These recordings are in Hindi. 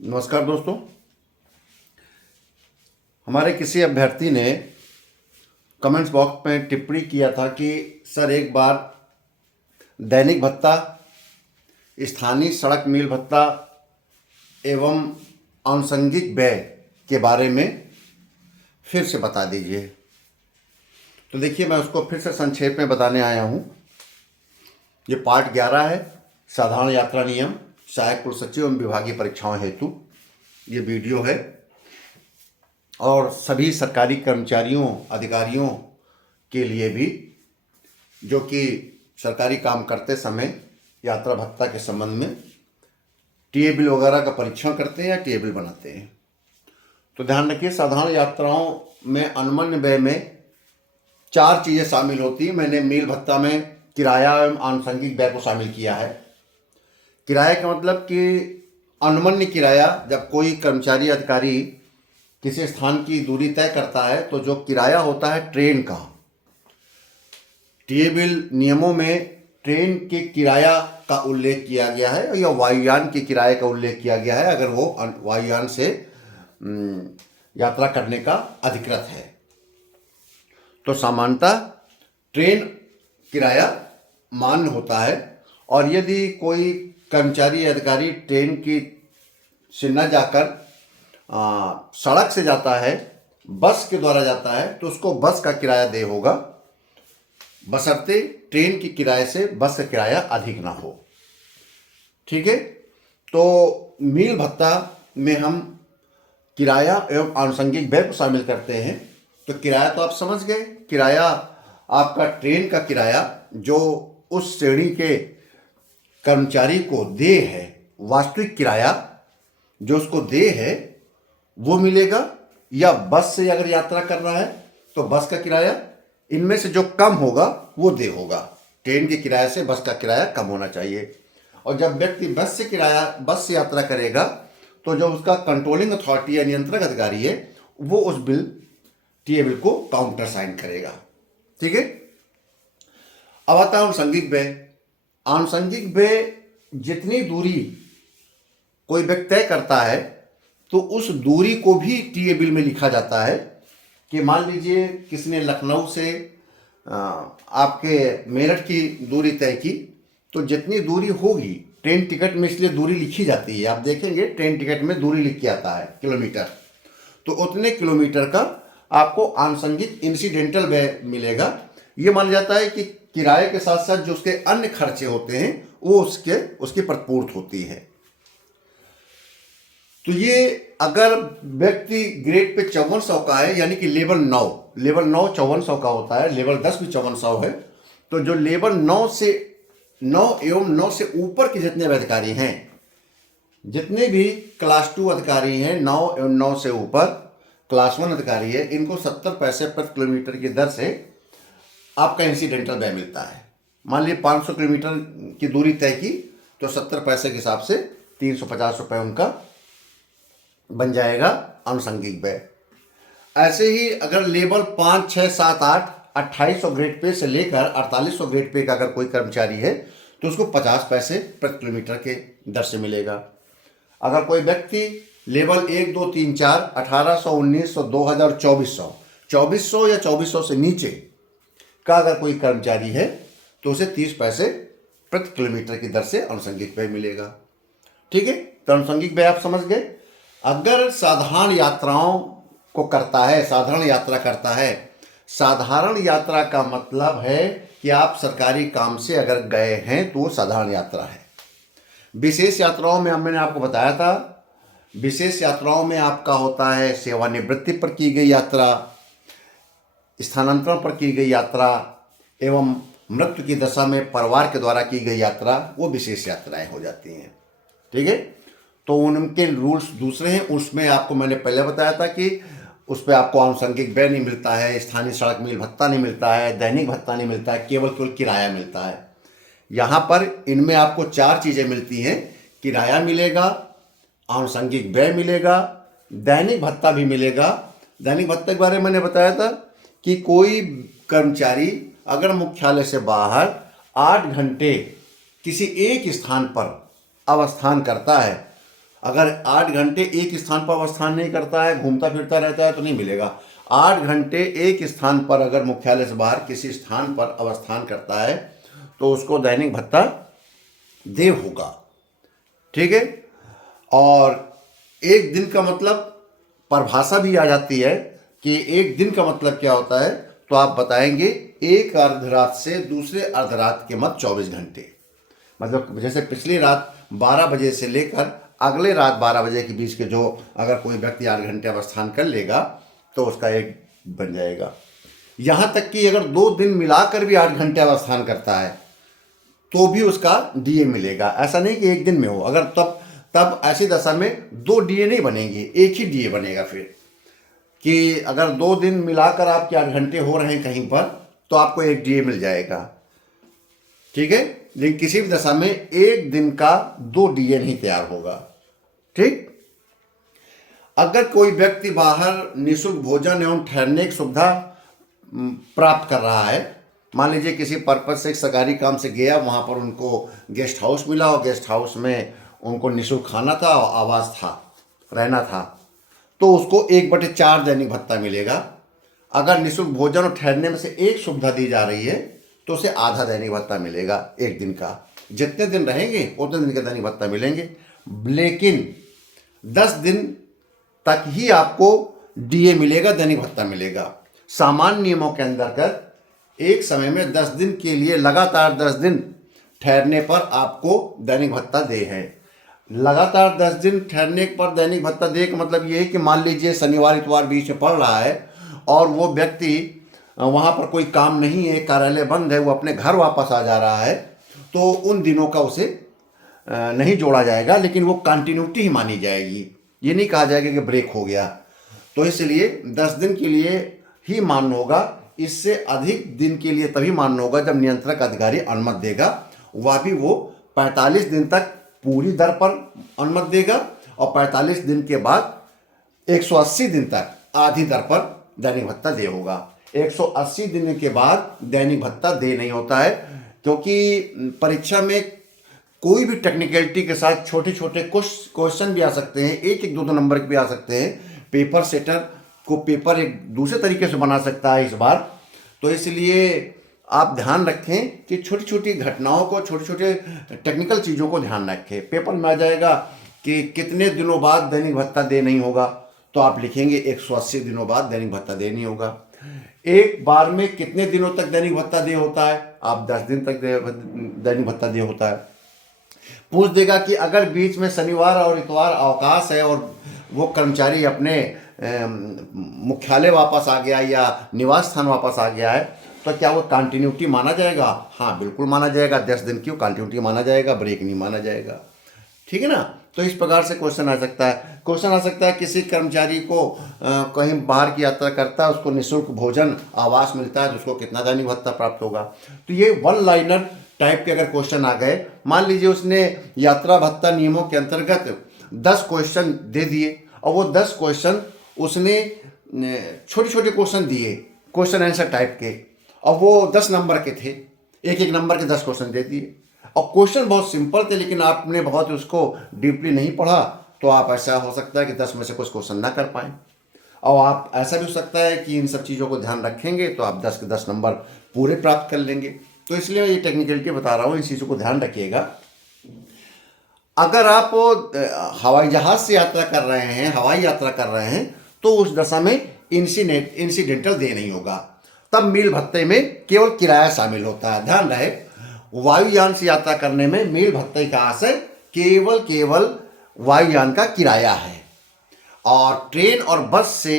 नमस्कार दोस्तों। हमारे किसी अभ्यर्थी ने कमेंट्स बॉक्स में टिप्पणी किया था कि सर एक बार दैनिक भत्ता, स्थानीय सड़क मील भत्ता एवं आनुषंगिक व्यय के बारे में फिर से बता दीजिए। तो देखिए, मैं उसको फिर से संक्षेप में बताने आया हूँ। ये पार्ट 11 है, साधारण यात्रा नियम, सहायक कुल सचिव एवं विभागीय परीक्षाओं हेतु ये वीडियो है। और सभी सरकारी कर्मचारियों, अधिकारियों के लिए भी जो कि सरकारी काम करते समय यात्रा भत्ता के संबंध में टीए बिल वगैरह का परीक्षण करते हैं या टीए बिल बनाते हैं। तो ध्यान रखिए, साधारण यात्राओं में अनुमन्य व्यय में 4 चीज़ें शामिल होती हैं। मैंने मील भत्ता में किराया एवं आनुषंगिक व्यय को शामिल किया है। किराए का मतलब कि अनुमन्य किराया, जब कोई कर्मचारी अधिकारी किसी स्थान की दूरी तय करता है तो जो किराया होता है ट्रेन का, टीए बिल नियमों में ट्रेन के किराया का उल्लेख किया गया है या वायुयान के किराए का उल्लेख किया गया है अगर वो वायुयान से यात्रा करने का अधिकृत है। तो सामान्यतः ट्रेन किराया मान्य होता है। और यदि कोई कर्मचारी अधिकारी ट्रेन की से न जाकर सड़क से जाता है, बस के द्वारा जाता है, तो उसको बस का किराया दे होगा, बशर्ते ट्रेन की किराए से बस का किराया अधिक ना हो। ठीक है। तो मील भत्ता में हम किराया एवं आनुषंगिक व्यय को शामिल करते हैं। तो किराया तो आप समझ गए, किराया आपका ट्रेन का किराया जो उस श्रेणी के कर्मचारी को देय है, वास्तविक किराया जो उसको देय है वो मिलेगा, या बस से अगर यात्रा कर रहा है तो बस का किराया, इनमें से जो कम होगा वो देय होगा। ट्रेन के किराए से बस का किराया कम होना चाहिए। और जब व्यक्ति बस से यात्रा करेगा तो जो उसका कंट्रोलिंग अथॉरिटी या नियंत्रक अधिकारी है वो उस टीए बिल को काउंटर साइन करेगा। ठीक है। अब आता है आनुषंगिक व्यय। आनुषंगिक व्यय जितनी दूरी कोई व्यक्ति तय करता है तो उस दूरी को भी टीए बिल में लिखा जाता है कि मान लीजिए किसने लखनऊ से आपके मेरठ की दूरी तय की, तो जितनी दूरी होगी ट्रेन टिकट में, इसलिए दूरी लिखी जाती है, आप देखेंगे ट्रेन टिकट में दूरी लिख के आता है किलोमीटर, तो उतने किलोमीटर का आपको आनुषंगिक इंसिडेंटल व्यय मिलेगा। ये माना जाता है कि किराए के साथ साथ जो उसके अन्य खर्चे होते हैं वो उसकी प्रतिपूर्ति होती है। तो ये अगर व्यक्ति ग्रेड पे 5400 का है, यानी कि लेवल 9 5400 का होता है, लेवल 10 भी 5400 है, तो जो लेवल 9 एवं 9 से ऊपर के जितने भी अधिकारी हैं, जितने भी क्लास 2 अधिकारी हैं, 9 एवं 9 से ऊपर क्लास 1 अधिकारी है, इनको 70 पैसे प्रति किलोमीटर की दर से आपका इंसिडेंटल व्यय मिलता है। मान लीजिए 500 किलोमीटर की दूरी तय की तो 70 पैसे के हिसाब से 350 रुपये उनका बन जाएगा आनुषंगिक व्यय। ऐसे ही अगर लेवल 5, 6, 7, 8, 2800 ग्रेड पे से लेकर 4800 ग्रेड पे का अगर कोई कर्मचारी है तो उसको 50 पैसे प्रति किलोमीटर के दर से मिलेगा। अगर कोई व्यक्ति लेवल 1, 2, 3, 4, 1800, 1900, 2000, 2400 या 2400 से नीचे का अगर कोई कर्मचारी है तो उसे 30 पैसे प्रति किलोमीटर की दर से आनुषंगिक व्यय मिलेगा। ठीक है। तो आनुषंगिक व्यय आप समझ गए। अगर साधारण यात्राओं को करता है, साधारण यात्रा करता है, साधारण यात्रा का मतलब है कि आप सरकारी काम से अगर गए हैं तो वो साधारण यात्रा है। विशेष यात्राओं में मैंने आपको बताया था, विशेष यात्राओं में आपका होता है सेवानिवृत्ति पर की गई यात्रा, स्थानांतरण पर की गई यात्रा एवं मृत्यु की दशा में परिवार के द्वारा की गई यात्रा, वो विशेष यात्राएं हो जाती हैं। ठीक है। तो उनके रूल्स दूसरे हैं। उसमें आपको मैंने पहले बताया था कि उस पर आपको आनुषंगिक व्यय नहीं मिलता है, स्थानीय सड़क मील भत्ता नहीं मिलता है, दैनिक भत्ता नहीं मिलता है, केवल किराया मिलता है। यहाँ पर इनमें आपको 4 चीज़ें मिलती हैं। किराया मिलेगा, आनुषंगिक व्यय मिलेगा, दैनिक भत्ता भी मिलेगा। दैनिक भत्ते के बारे में मैंने बताया था कि कोई कर्मचारी अगर मुख्यालय से बाहर 8 घंटे किसी एक स्थान पर अवस्थान करता है, अगर 8 घंटे एक स्थान पर अवस्थान नहीं करता है, घूमता फिरता रहता है, तो नहीं मिलेगा। 8 घंटे एक स्थान पर अगर मुख्यालय से बाहर किसी स्थान पर अवस्थान करता है तो उसको दैनिक भत्ता दे होगा। ठीक है। और एक दिन का मतलब परिभाषा भी आ जाती है कि एक दिन का मतलब क्या होता है, तो आप बताएंगे एक अर्धरात से दूसरे अर्धरात के मध्य 24 घंटे। मतलब जैसे पिछली रात 12 बजे से लेकर अगले रात 12 बजे के बीच के जो अगर कोई व्यक्ति 8 घंटे अवस्थान कर लेगा तो उसका एक बन जाएगा। यहाँ तक कि अगर 2 दिन मिलाकर भी 8 घंटे अवस्थान करता है तो भी उसका डीए मिलेगा। ऐसा नहीं कि एक दिन में हो, अगर तब ऐसी दशा में 2 डीए नहीं बनेंगे, एक ही डीए बनेगा। फिर कि अगर 2 दिन मिलाकर आपके 8 घंटे हो रहे हैं कहीं पर तो आपको एक डीए मिल जाएगा। ठीक है। लेकिन किसी भी दशा में एक दिन का 2 डीए नहीं तैयार होगा। ठीक। अगर कोई व्यक्ति बाहर निःशुल्क भोजन एवं ठहरने की सुविधा प्राप्त कर रहा है, मान लीजिए किसी पर्पज से एक सरकारी काम से गया, वहाँ पर उनको गेस्ट हाउस मिला और गेस्ट हाउस में उनको निःशुल्क खाना था और आवास था, रहना था, तो उसको 1/4 दैनिक भत्ता मिलेगा। अगर निःशुल्क भोजन और ठहरने में से एक सुविधा दी जा रही है तो उसे आधा दैनिक भत्ता मिलेगा एक दिन का। जितने दिन रहेंगे उतने दिन का दैनिक भत्ता मिलेंगे। लेकिन 10 दिन तक ही आपको डीए मिलेगा, दैनिक भत्ता मिलेगा। सामान्य नियमों के अंतर्गत एक समय में 10 दिन के लिए लगातार 10 दिन ठहरने पर आपको दैनिक भत्ता दे है। लगातार 10 दिन ठहरने पर दैनिक भत्ता दे का मतलब ये है कि मान लीजिए शनिवार इतवार बीच में पड़ रहा है और वो व्यक्ति वहाँ पर कोई काम नहीं है, कार्यालय बंद है, वो अपने घर वापस आ जा रहा है, तो उन दिनों का उसे नहीं जोड़ा जाएगा, लेकिन वो कंटिन्यूटी ही मानी जाएगी। ये नहीं कहा जाएगा कि ब्रेक हो गया। तो इसलिए 10 दिन के लिए ही मान्य होगा। इससे अधिक दिन के लिए तभी मान्य होगा जब नियंत्रक अधिकारी अनुमति देगा, वह भी वो 45 दिन तक पूरी दर पर अनुमति देगा और 45 दिन के बाद 180 दिन तक आधी दर पर दैनिक भत्ता दे होगा। 180 दिन के बाद दैनिक भत्ता दे नहीं होता है, क्योंकि परीक्षा में कोई भी टेक्निकलिटी के साथ छोटे छोटे क्वेश्चन भी आ सकते हैं, एक एक 2-2 नंबर के भी आ सकते हैं। पेपर सेटर को पेपर एक दूसरे तरीके से बना सकता है इस बार। तो इसलिए आप ध्यान रखें कि छोटी छोटी घटनाओं को, छोटे छोटे टेक्निकल चीज़ों को ध्यान रखें। पेपर में आ जाएगा कि कितने दिनों बाद दैनिक भत्ता दे नहीं होगा, तो आप लिखेंगे 180 दिनों बाद दैनिक भत्ता दे नहीं होगा। एक बार में कितने दिनों तक दैनिक भत्ता दे होता है, आप 10 दिन तक दैनिक भत्ता दे होता है। पूछ देगा कि अगर बीच में शनिवार और इतवार अवकाश है और वो कर्मचारी अपने मुख्यालय वापस आ गया या निवास स्थान वापस आ गया है, तो क्या वो कंटिन्यूटी माना जाएगा? हाँ, बिल्कुल माना जाएगा। 10 दिन की कंटिन्यूटी माना जाएगा, ब्रेक नहीं माना जाएगा। ठीक है ना। तो इस प्रकार से क्वेश्चन आ सकता है। क्वेश्चन आ सकता है किसी कर्मचारी को कहीं बाहर की यात्रा करता है, उसको निःशुल्क भोजन आवास मिलता है, तो उसको कितना दैनिक भत्ता प्राप्त होगा। तो ये 1 लाइनर टाइप के अगर क्वेश्चन आ गए, मान लीजिए उसने यात्रा भत्ता नियमों के अंतर्गत 10 क्वेश्चन दे दिए और वो 10 क्वेश्चन उसने छोटे छोटे क्वेश्चन दिए, क्वेश्चन आंसर टाइप के, और वो 10 नंबर के थे, एक एक नंबर के 10 क्वेश्चन दे दिए और क्वेश्चन बहुत सिंपल थे, लेकिन आपने बहुत उसको डीपली नहीं पढ़ा, तो आप ऐसा हो सकता है कि 10 में से कुछ क्वेश्चन ना कर पाएँ। और आप ऐसा भी हो सकता है कि इन सब चीज़ों को ध्यान रखेंगे तो आप 10 के 10 नंबर पूरे प्राप्त कर लेंगे। तो इसलिए ये टेक्निकलिटी बता रहा हूँ, इन चीज़ों को ध्यान रखिएगा। अगर आप हवाई जहाज़ से यात्रा कर रहे हैं, हवाई यात्रा कर रहे हैं, तो उस दशा में इंसिडेंटल दे नहीं होगा। तब मील भत्ते में केवल किराया शामिल होता है। ध्यान रहे, वायुयान से यात्रा करने में मील भत्ते का आशय केवल वायुयान का किराया है, और ट्रेन और बस से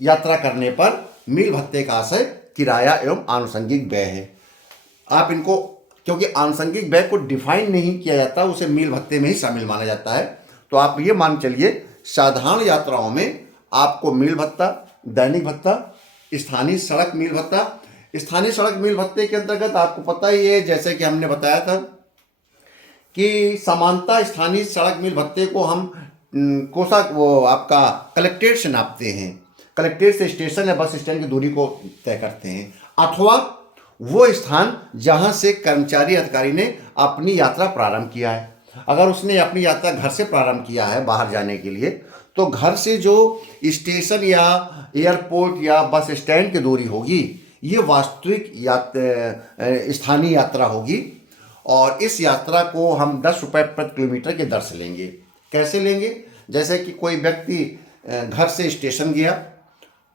यात्रा करने पर मील भत्ते का आशय किराया एवं आनुषंगिक व्यय है। आप इनको, क्योंकि आनुषंगिक व्यय को डिफाइन नहीं किया जाता, उसे मील भत्ते में ही शामिल माना जाता है। तो आप ये मान चलिए, साधारण यात्राओं में आपको मील भत्ता, दैनिक भत्ता, स्थानीय सड़क मील भत्ता, स्थानीय सड़क मील भत्ते के अंतर्गत आपको पता ही है, जैसे कि हमने बताया था कि सामान्यतः स्थानीय सड़क मील भत्ते को हम वो आपका कलेक्ट्रेट से नापते हैं। कलेक्ट्रेट से स्टेशन या बस स्टैंड की दूरी को तय करते हैं, अथवा वो स्थान जहां से कर्मचारी अधिकारी ने अपनी यात्रा प्रारंभ किया है। अगर उसने अपनी यात्रा घर से प्रारंभ किया है बाहर जाने के लिए, तो घर से जो स्टेशन या एयरपोर्ट या बस स्टैंड की दूरी होगी, ये वास्तविक स्थानीय यात्रा होगी। और इस यात्रा को हम 10 रुपये प्रति किलोमीटर के दर से लेंगे। कैसे लेंगे? जैसे कि कोई व्यक्ति घर से स्टेशन गया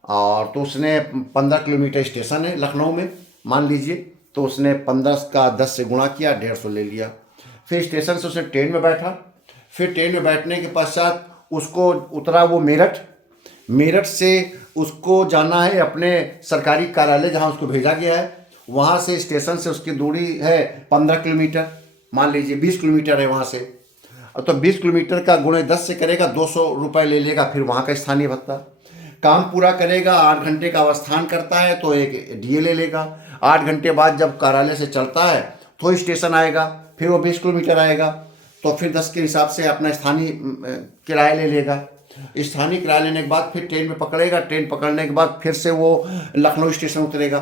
और तो उसने 15 किलोमीटर स्टेशन है लखनऊ में मान लीजिए, तो उसने 15 का 10 से गुणा किया, 150 ले लिया। फिर स्टेशन से उसने ट्रेन में बैठा, फिर ट्रेन में बैठने के पश्चात उसको उतरा वो मेरठ से उसको जाना है अपने सरकारी कार्यालय जहाँ उसको भेजा गया है, वहाँ से स्टेशन से उसकी दूरी है 15 किलोमीटर, मान लीजिए 20 किलोमीटर है वहाँ से। तो 20 किलोमीटर का गुणे 10 से करेगा, 200 रुपये ले लेगा फिर वहाँ का स्थानीय भत्ता। काम पूरा करेगा, 8 घंटे का अवस्थान करता है तो एक डीए ले लेगा। 8 घंटे बाद जब कार्यालय से चलता है तो स्टेशन आएगा, फिर वो 20 किलोमीटर आएगा, तो फिर 10 के हिसाब से अपना स्थानीय किराया ले लेगा। स्थानीय किराया लेने के बाद फिर ट्रेन में पकड़ेगा, ट्रेन पकड़ने के बाद फिर से वो लखनऊ स्टेशन उतरेगा,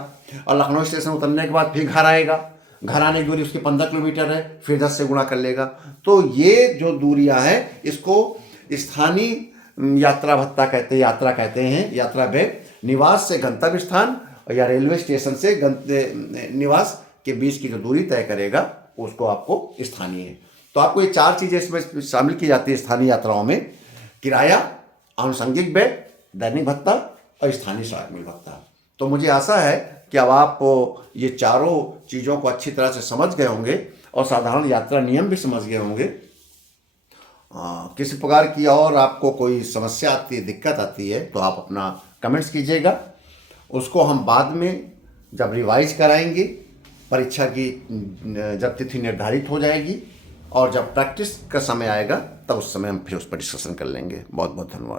और लखनऊ स्टेशन उतरने के बाद फिर घर आएगा। घर आने की दूरी उसकी 15 किलोमीटर है, फिर 10 से गुणा कर लेगा। तो ये जो दूरियां हैं इसको स्थानीय यात्रा भत्ता कहते हैं, यात्रा कहते हैं, यात्रा व्यय। निवास से गंतव्य स्थान या रेलवे स्टेशन से निवास के बीच की जो दूरी तय करेगा उसको आपको स्थानीय है। तो आपको ये 4 चीज़ें इसमें शामिल की जाती है स्थानीय यात्राओं में: किराया, आनुषंगिक व्यय, दैनिक भत्ता और स्थानीय सहायक मिल भत्ता। तो मुझे आशा है कि अब आप ये चारों चीज़ों को अच्छी तरह से समझ गए होंगे और साधारण यात्रा नियम भी समझ गए होंगे। किसी प्रकार की और आपको कोई समस्या आती है, दिक्कत आती है, तो आप अपना कमेंट्स कीजिएगा। उसको हम बाद में जब रिवाइज कराएंगे, परीक्षा की जब तिथि निर्धारित हो जाएगी और जब प्रैक्टिस का समय आएगा, तब उस समय हम फिर उस पर डिस्कशन कर लेंगे। बहुत बहुत धन्यवाद।